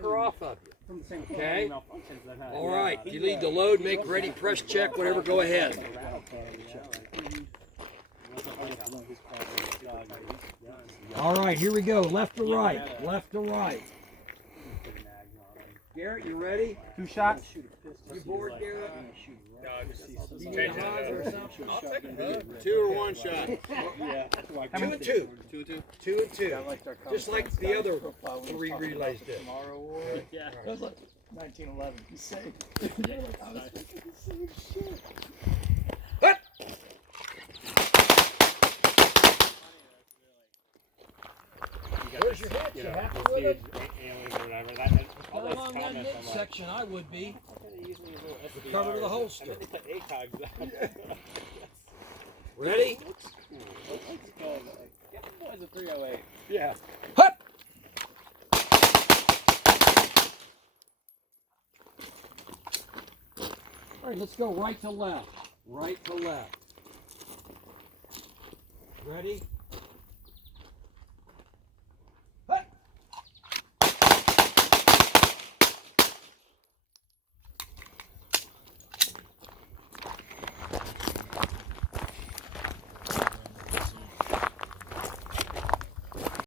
Her off of you. Okay? All right. You need to load, make ready, press check, whatever, go ahead. All right, here we go. Left to right. Left to right. Garrett, you ready? 2 shots. You bored, Garrett? You need a hug or something? I'll take a hug. 2 or 1 shot. Yeah. 2 and 2. 2 and 2. 2 and 2. Just like the other 3 relays did. Yeah. That was like 1911. He's safe. I was thinking the same shit. Hut! Where's your head? You happy with it? Aliens or whatever. All those Along that comments, mid section, I would be. The cover to the holster. And then they put ACOGs on. Ready? Looks good. Get the boys a 308. Yeah. Hut! All right, let's go right to left. Right to left. Ready?